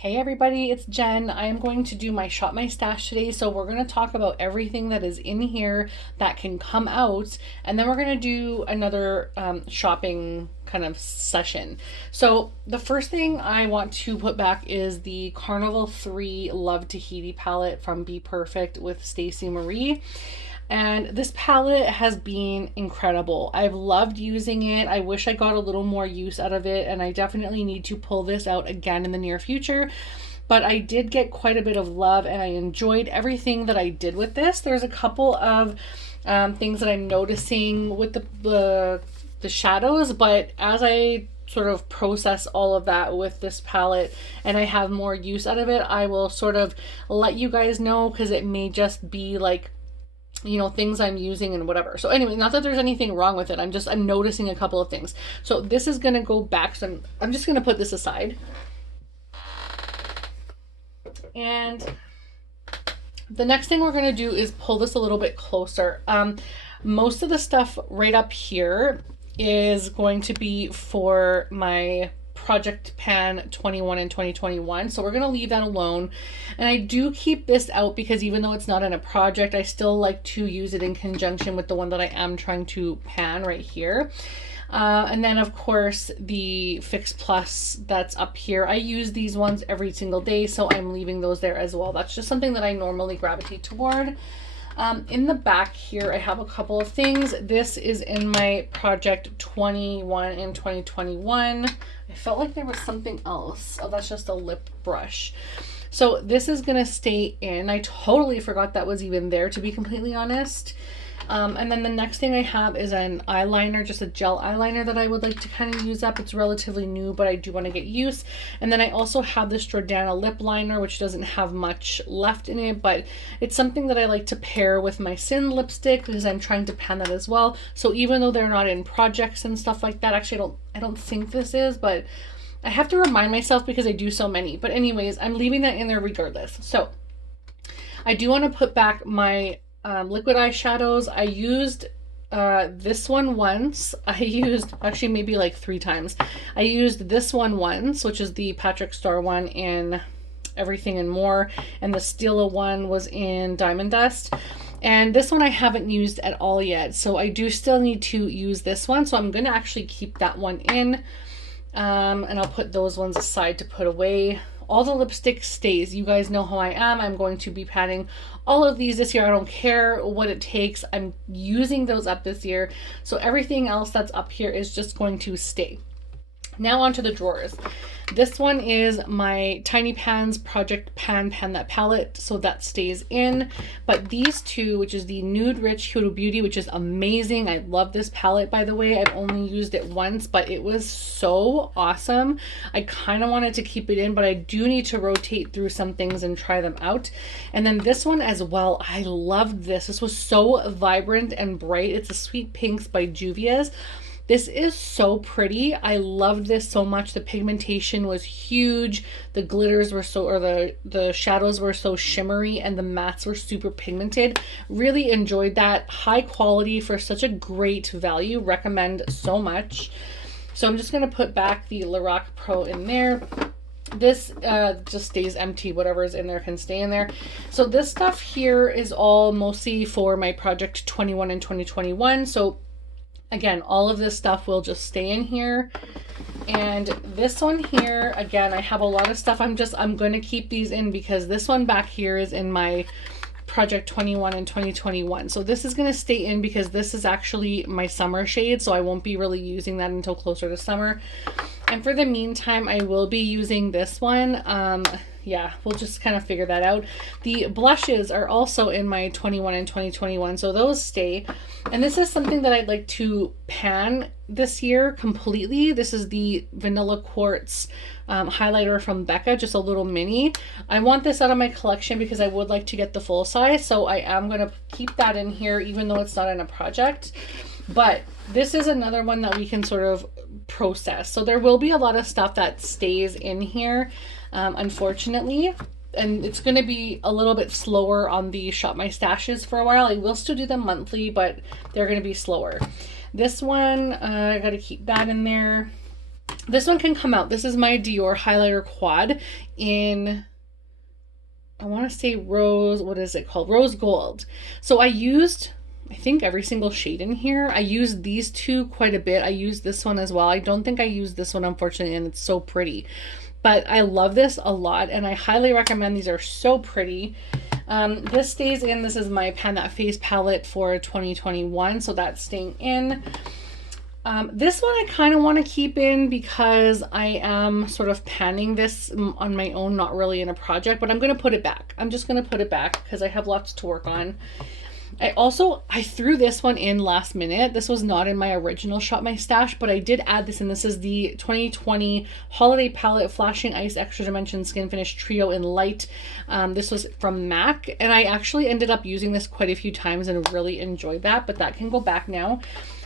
Hey everybody, it's Jen. I am going to do my Shop My Stash today. So we're going to talk about everything that is in here that can come out. And then we're going to do another shopping kind of session. So the first thing I want to put back is the Carnival 3 Love Tahiti palette from Be Perfect with Stacey Marie. And this palette has been incredible. I've loved using it. I wish I got a little more use out of it, and I definitely need to pull this out again in the near future. But I did get quite a bit of love, and I enjoyed everything that I did with this. There's a couple of things that I'm noticing with the shadows, but as I sort of process all of that with this palette and I have more use out of it, I will sort of let you guys know, because it may just be like, you know, things I'm using and whatever. So anyway, not that there's anything wrong with it. I'm noticing a couple of things. So this is going to go back. So I'm just going to put this aside. And the next thing we're going to do is pull this a little bit closer. Most of the stuff right up here is going to be for my Project Pan 21 and 2021, so we're going to leave that alone. And I do keep this out because even though it's not in a project, I still like to use it in conjunction with the one that I am trying to pan right here. And then of course the Fix Plus that's up here, I use these ones every single day, so I'm leaving those there as well. That's just something that I normally gravitate toward. In the back here, I have a couple of things. This is in my Project 21 and 2021. I felt like there was something else. Oh, that's just a lip brush. So this is going to stay in. I totally forgot that was even there, to be completely honest. And then the next thing I have is an eyeliner, just a gel eyeliner that I would like to kind of use up. It's relatively new, but I do want to get use. And then I also have this Jordana lip liner, which doesn't have much left in it, but it's something that I like to pair with my Sin lipstick because I'm trying to pan that as well. So even though they're not in projects and stuff like that, actually I don't think this is, but I have to remind myself because I do so many. But anyways, I'm leaving that in there regardless. So I do want to put back my liquid eyeshadows. I used this one once. I used actually maybe like 3 times. I used this one once, which is the Patrick Star one in Everything and More, and the Stila one was in Diamond Dust. And this one I haven't used at all yet, so I do still need to use this one. So I'm going to actually keep that one in, and I'll put those ones aside to put away. All the lipstick stays. You guys know how I am. I'm going to be patting all of these this year. I don't care what it takes. I'm using those up this year. So everything else that's up here is just going to stay. Now onto the drawers. This one is my Tiny Pans Project Pan That palette, so that stays in. But these two, which is the Nude Rich Huda Beauty, which is amazing. I love this palette, by the way. I've only used it once, but it was so awesome. I kind of wanted to keep it in, but I do need to rotate through some things and try them out. And then this one as well, I loved this. This was so vibrant and bright. It's a Sweet Pinks by Juvia's. This is so pretty. I loved this so much. The pigmentation was huge. The glitters were so, or the shadows were so shimmery, and the mattes were super pigmented. Really enjoyed that. High quality for such a great value. Recommend so much. So I'm just going to put back the Lorac Pro in there. This just stays empty. Whatever is in there can stay in there. So this stuff here is all mostly for my Project 21 and 2021. So again, all of this stuff will just stay in here. And this one here, again, I have a lot of stuff. I'm going to keep these in because this one back here is in my Project 21 and 2021. So this is going to stay in because this is actually my summer shade. So I won't be really using that until closer to summer. And for the meantime, I will be using this one. Yeah, we'll just kind of figure that out. The blushes are also in my 21 and 2021, so those stay. And this is something that I'd like to pan this year completely. This is the Vanilla Quartz highlighter from Becca, just a little mini. I want this out of my collection because I would like to get the full size, so I am going to keep that in here even though it's not in a project. But this is another one that we can sort of process. So there will be a lot of stuff that stays in here, unfortunately. And it's going to be a little bit slower on the Shop My Stashes for a while. I will still do them monthly, but they're going to be slower. This one, I got to keep that in there. This one can come out. This is my Dior highlighter quad in, I want to say rose, what is it called? Rose gold. So I used, I think, every single shade in here. I used these two quite a bit. I used this one as well. I don't think I used this one, unfortunately, and it's so pretty. But I love this a lot, and I highly recommend. These are so pretty. This stays in. This is my Pan That Face palette for 2021, so that's staying in. This one I kind of want to keep in because I am sort of panning this on my own, not really in a project, but I'm going to put it back. I'm just going to put it back because I have lots to work on. I threw this one in last minute. This was not in my original Shop My Stash, but I did add this in. This is the 2020 Holiday Palette Flashing Ice Extra Dimension Skin Finish Trio in Light. This was from MAC, and I actually ended up using this quite a few times and really enjoyed that, but that can go back now.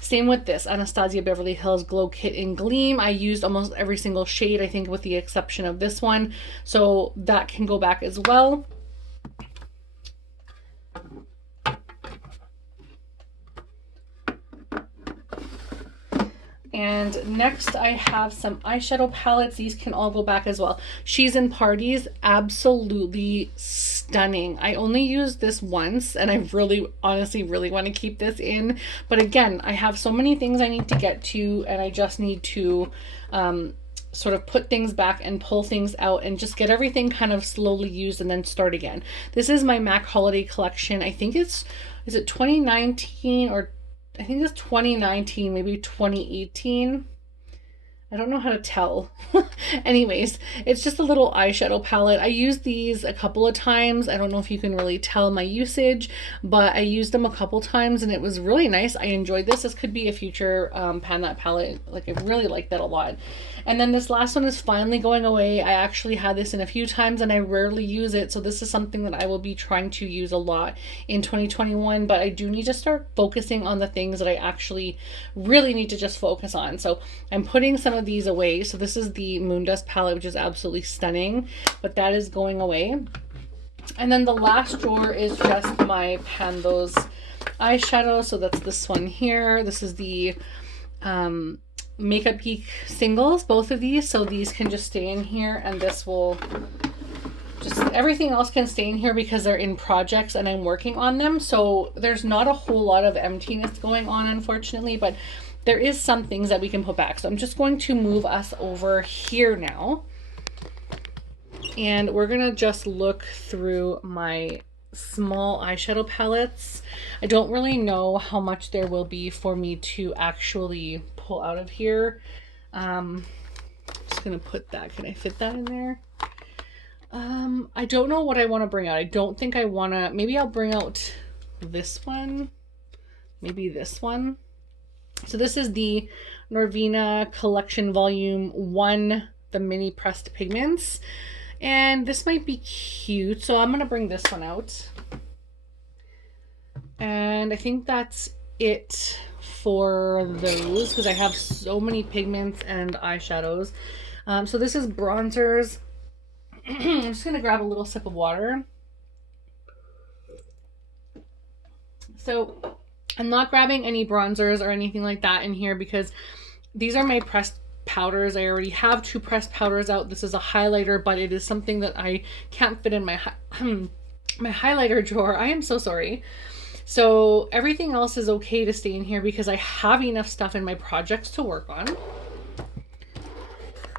Same with this Anastasia Beverly Hills Glow Kit in Gleam. I used almost every single shade, I think, with the exception of this one, so that can go back as well. And next I have some eyeshadow palettes. These can all go back as well. She's in Parties, absolutely stunning. I only used this once, and I really, honestly, really want to keep this in. But again, I have so many things I need to get to, and I just need to sort of put things back and pull things out and just get everything kind of slowly used and then start again. This is my MAC Holiday Collection. I think is it 2019 or I think it's 2019, maybe 2018. I don't know how to tell. Anyways, it's just a little eyeshadow palette. I used these a couple of times. I don't know if you can really tell my usage, but I used them a couple times and it was really nice. I enjoyed this. This could be a future Pan That palette. Like, I really like that a lot. And then this last one is finally going away. I actually had this in a few times and I rarely use it. So this is something that I will be trying to use a lot in 2021, but I do need to start focusing on the things that I actually really need to just focus on. So I'm putting some of these away. So this is the Moondust palette, which is absolutely stunning, but that is going away. And then the last drawer is just my Pan Those eyeshadow. So that's this one here. This is the Makeup Geek singles, both of these. So these can just stay in here, and this will just, everything else can stay in here because they're in projects and I'm working on them. So there's not a whole lot of emptiness going on, unfortunately, but there is some things that we can put back. So I'm just going to move us over here now. And we're going to just look through my small eyeshadow palettes. I don't really know how much there will be for me to actually pull out of here. I'm just going to put that. Can I fit that in there? I don't know what I want to bring out. I don't think I want to, maybe I'll bring out this one. Maybe this one. So this is the Norvina Collection Volume 1, the mini pressed pigments. And this might be cute, so I'm going to bring this one out. And I think that's it for those because I have so many pigments and eyeshadows. So this is bronzers. I'm just going to grab a little sip of water. So I'm not grabbing any bronzers or anything like that in here because these are my pressed powders. I already have 2 pressed powders out. This is a highlighter, but it is something that I can't fit in my my highlighter drawer. I am so sorry. So everything else is okay to stay in here because I have enough stuff in my projects to work on.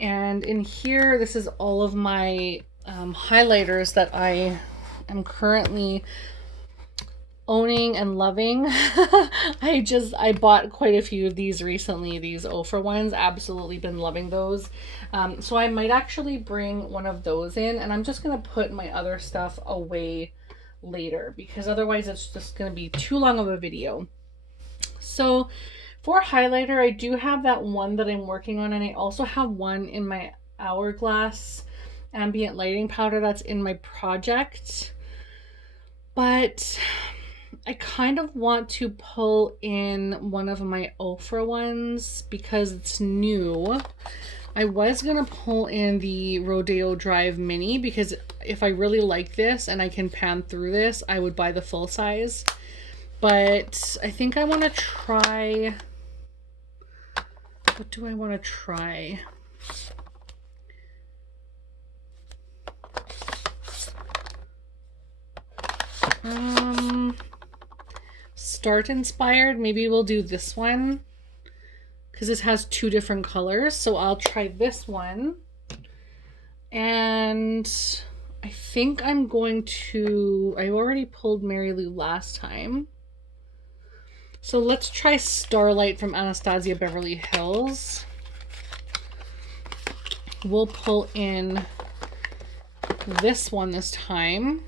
And in here, this is all of my highlighters that I am currently owning and loving. I bought quite a few of these recently, these Ofra ones. Absolutely been loving those. So I might actually bring one of those in, and I'm just going to put my other stuff away later because otherwise it's just going to be too long of a video. So for highlighter, I do have that one that I'm working on, and I also have one in my Hourglass ambient lighting powder that's in my project. But I kind of want to pull in one of my Ofra ones because it's new. I was going to pull in the Rodeo Drive Mini because if I really like this and I can pan through this, I would buy the full size. But I think I want to try... What do I want to try? Start inspired. Maybe we'll do this one because this has two different colors. So I'll try this one. And I think I'm going to, I already pulled Mary Lou last time. So let's try Starlight from Anastasia Beverly Hills. We'll pull in this one this time.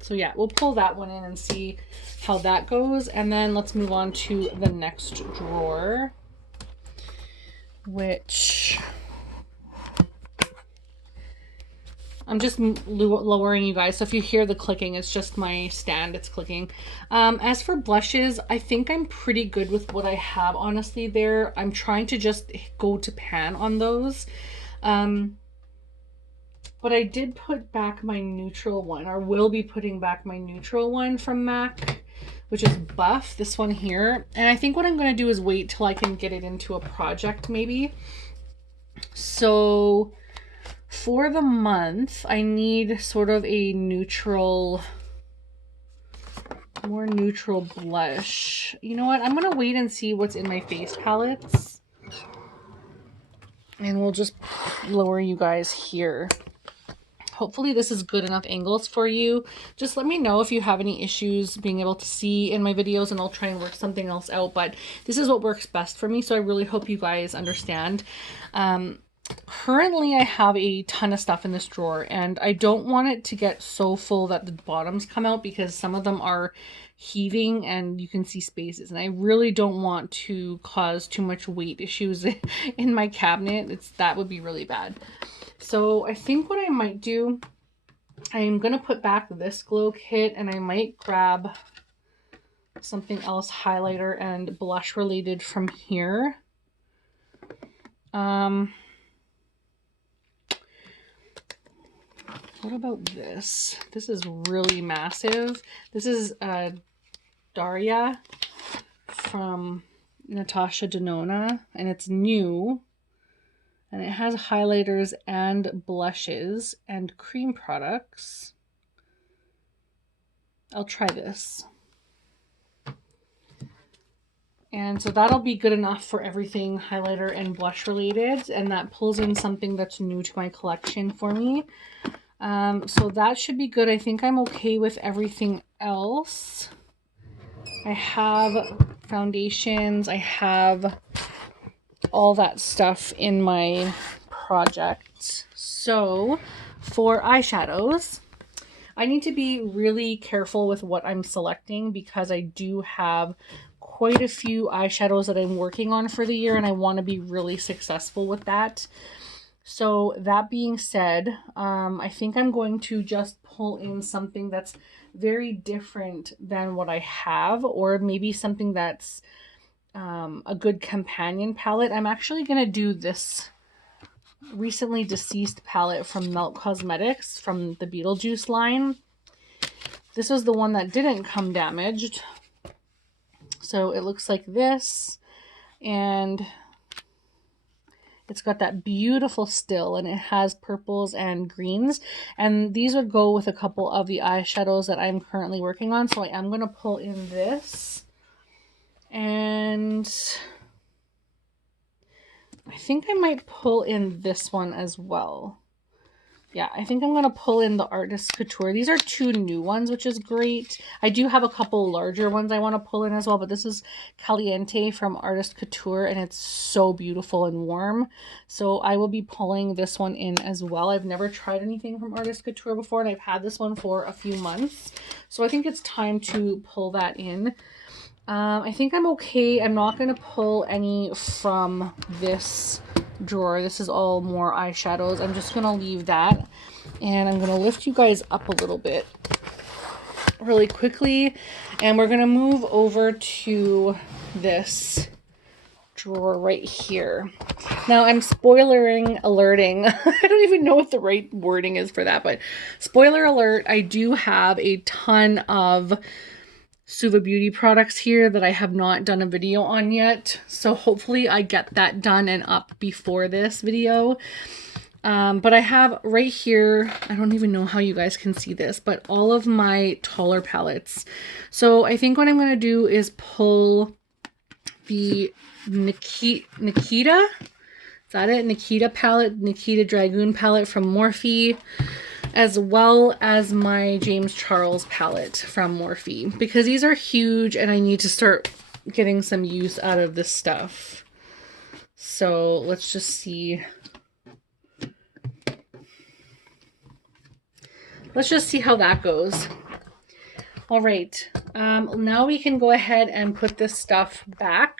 So yeah, we'll pull that one in and see how that goes. And then let's move on to the next drawer, which I'm just lowering you guys. So if you hear the clicking, it's just my stand, it's clicking. As for blushes, I think I'm pretty good with what I have, honestly, there. I'm trying to just go to pan on those. But I did put back my neutral one, or will be putting back my neutral one from MAC, which is Buff, this one here. And I think what I'm going to do is wait till I can get it into a project maybe. So for the month, I need sort of a neutral, more neutral blush. You know what? I'm going to wait and see what's in my face palettes. And we'll just lower you guys here. Hopefully this is good enough angles for you. Just let me know if you have any issues being able to see in my videos, and I'll try and work something else out. But this is what works best for me, so I really hope you guys understand. Currently I have a ton of stuff in this drawer, and I don't want it to get so full that the bottoms come out, because some of them are heaving and you can see spaces, and I really don't want to cause too much weight issues in my cabinet. That would be really bad. So I think what I might do, I'm going to put back this glow kit, and I might grab something else highlighter and blush related from here. What about this? This is really massive. This is Daria from Natasha Denona, and it's new. And it has highlighters and blushes and cream products. I'll try this. And so that'll be good enough for everything highlighter and blush related. And that pulls in something that's new to my collection for me. So that should be good. I think I'm okay with everything else. I have foundations. I have all that stuff in my project. So for eyeshadows, I need to be really careful with what I'm selecting, because I do have quite a few eyeshadows that I'm working on for the year, and I want to be really successful with that. So that being said, I think I'm going to just pull in something that's very different than what I have, or maybe something that's a good companion palette. I'm actually going to do this recently deceased palette from Melt Cosmetics from the Beetlejuice line. This was the one that didn't come damaged. So it looks like this, and it's got that beautiful still, and it has purples and greens, and these would go with a couple of the eyeshadows that I'm currently working on. So I am going to pull in this. And I think I might pull in this one as well. Yeah, I think I'm going to pull in the Artist Couture. These are two new ones, which is great. I do have a couple larger ones I want to pull in as well, but this is Caliente from Artist Couture, and it's so beautiful and warm. So I will be pulling this one in as well. I've never tried anything from Artist Couture before, and I've had this one for a few months. So I think it's time to pull that in. I think I'm okay. I'm not going to pull any from this drawer. This is all more eyeshadows. I'm just going to leave that, and I'm going to lift you guys up a little bit really quickly, and we're going to move over to this drawer right here. Now I'm alerting. I don't even know what the right wording is for that, but spoiler alert, I do have a ton of Suva Beauty products here that I have not done a video on yet. So hopefully I get that done and up before this video. But I have right here, I don't even know how you guys can see this, but all of my taller palettes. So I think what I'm going to do is pull the Nikita, is that it? Nikita palette, Nikita Dragoon palette from Morphe, as well as my James Charles palette from Morphe, because these are huge and I need to start getting some use out of this stuff. So let's just see. Let's just see how that goes. All right, now we can go ahead and put this stuff back.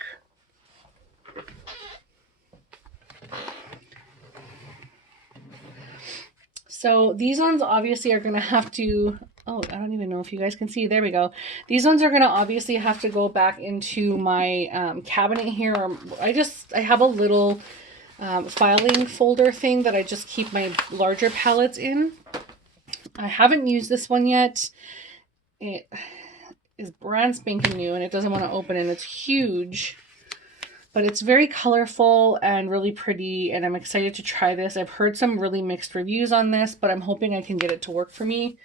So these ones obviously are going to have to, oh, I don't even know if you guys can see. There we go. These ones are going to obviously have to go back into my cabinet here. I have a little filing folder thing that I just keep my larger palettes in. I haven't used this one yet. It is brand spanking new and it doesn't want to open, and it's huge. But it's very colorful and really pretty, and I'm excited to try this. I've heard some really mixed reviews on this, but I'm hoping I can get it to work for me.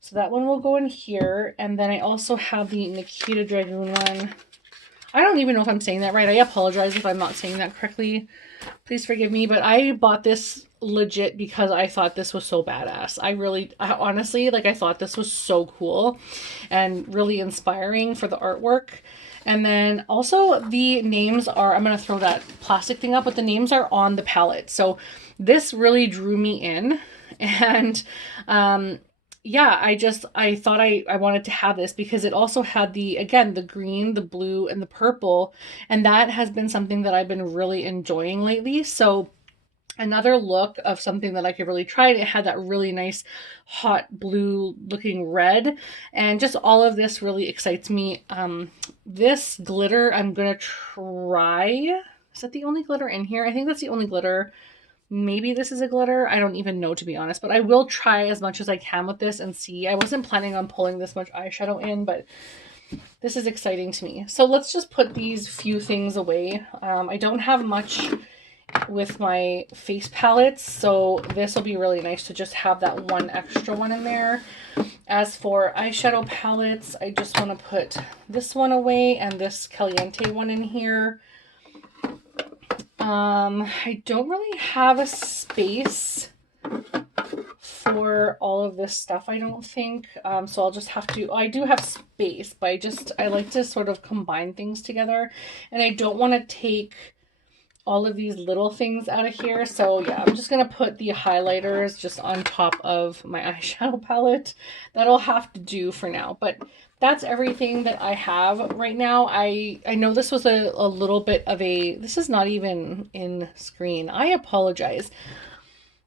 So that one will go in here. And then I also have the Nikita Dragoon one. I don't even know if I'm saying that right. I apologize if I'm not saying that correctly. Please forgive me, but I bought this legit because I thought this was so badass. I honestly, like, I thought this was so cool and really inspiring for the artwork. And then also the names are, I'm going to throw that plastic thing up, but the names are on the palette. So this really drew me in. And yeah, I thought I wanted to have this because it also had the green, the blue, and the purple. And that has been something that I've been really enjoying lately. So another look of something that I could really try. It had that really nice hot blue looking red, and just all of this really excites me. This glitter I'm gonna try. Is that the only glitter in here? I think that's the only glitter. Maybe this is a glitter. I don't even know, to be honest, but I will try as much as I can with this and see. I wasn't planning on pulling this much eyeshadow in, but this is exciting to me. So let's just put these few things away. I don't have much with my face palettes, so this will be really nice to just have that one extra one in there. As for eyeshadow palettes, I just want to put this one away and this Caliente one in here. I don't really have a space for all of this stuff, I don't think. So I'll just have to, I do have space, but I like to sort of combine things together, and I don't want to take all of these little things out of here. So yeah, I'm just going to put the highlighters just on top of my eyeshadow palette. That'll have to do for now, but that's everything that I have right now. I know this was a little bit of this is not even in screen. I apologize.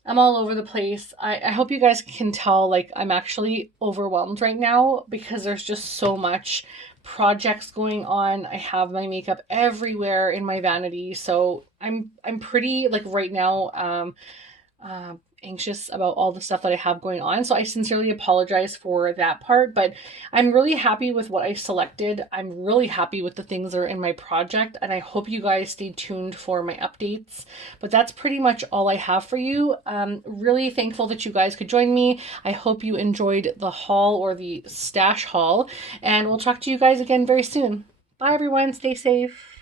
I'm all over the place. I hope you guys can tell, like, I'm actually overwhelmed right now because there's just so much projects going on. I have my makeup everywhere in my vanity, so I'm pretty, like, right now anxious about all the stuff that I have going on. So I sincerely apologize for that part, but I'm really happy with what I selected. I'm really happy with the things that are in my project, and I hope you guys stay tuned for my updates. But that's pretty much all I have for you. Really thankful that you guys could join me. I hope you enjoyed the haul, or the stash haul, and we'll talk to you guys again very soon. Bye everyone, stay safe.